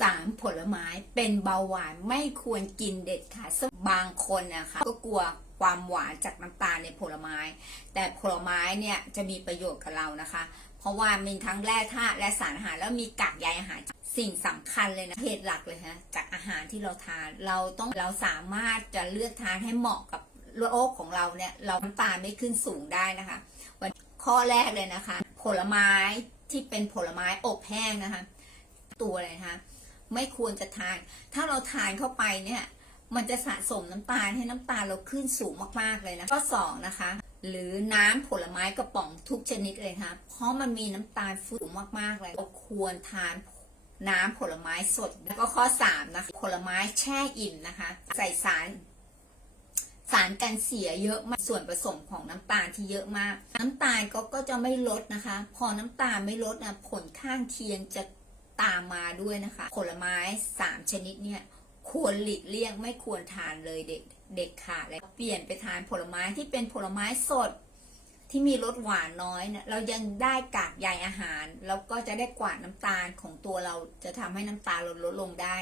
สามผลไม้เป็นเบาหวานไม่ควรกินเด็ดขาดบางคนนะคะก็กลัวความหวานจากน้ำตาลในผลไม้ แต่ผลไม้เนี่ยจะมีประโยชน์กับเรานะคะ เพราะว่ามีทั้งแร่ธาตุและสารอาหารแล้วมีกากใยอาหารสิ่งสำคัญเลยนะเหตุหลักเลยฮะจากอาหารที่เราทาน เราต้องเราสามารถจะเลือกทานให้เหมาะกับโรคของเราเนี่ยเราน้ำตาลไม่ขึ้นสูงได้นะคะวันข้อแรกเลยนะคะ ผลไม้ที่เป็นผลไม้อบแห้งนะคะ ตัวอะไรนะคะ ไม่ควรจะทาน ถ้าเราทานเข้าไปเนี่ยมันจะสะสมน้ำตาลให้น้ำตาลเราขึ้นสูงมากๆเลยนะข้อสองนะคะ หรือน้ำผลไม้กระป๋องทุกชนิดเลยค่ะเพราะมันมีน้ำตาลสูงมากๆเลยเราควรทานน้ำผลไม้สด แล้วก็ข้อสามนะคะผลไม้แช่อิ่มนะคะ ใส่สารสารกันเสียเยอะมากส่วนผสมของน้ำตาลที่เยอะมาก น้ำตาลก็ก็จะไม่ลดนะคะ พอน้ำตาลไม่ลดนะผลข้างเคียงจะ ตามมาด้วยนะคะ ผลไม้สามชนิดเนี่ยควรหลีกเลี่ยงไม่ควรทานเลยเด็กเด็กขาดเลยเปลี่ยนไปทานผลไม้ที่เป็นผลไม้สดที่มีรสหวานน้อยเนี่ยเรายังได้กากใยอาหาร แล้วก็จะได้กวาดน้ำตาลของตัวเราจะทำให้น้ำตาลลดลดลงได้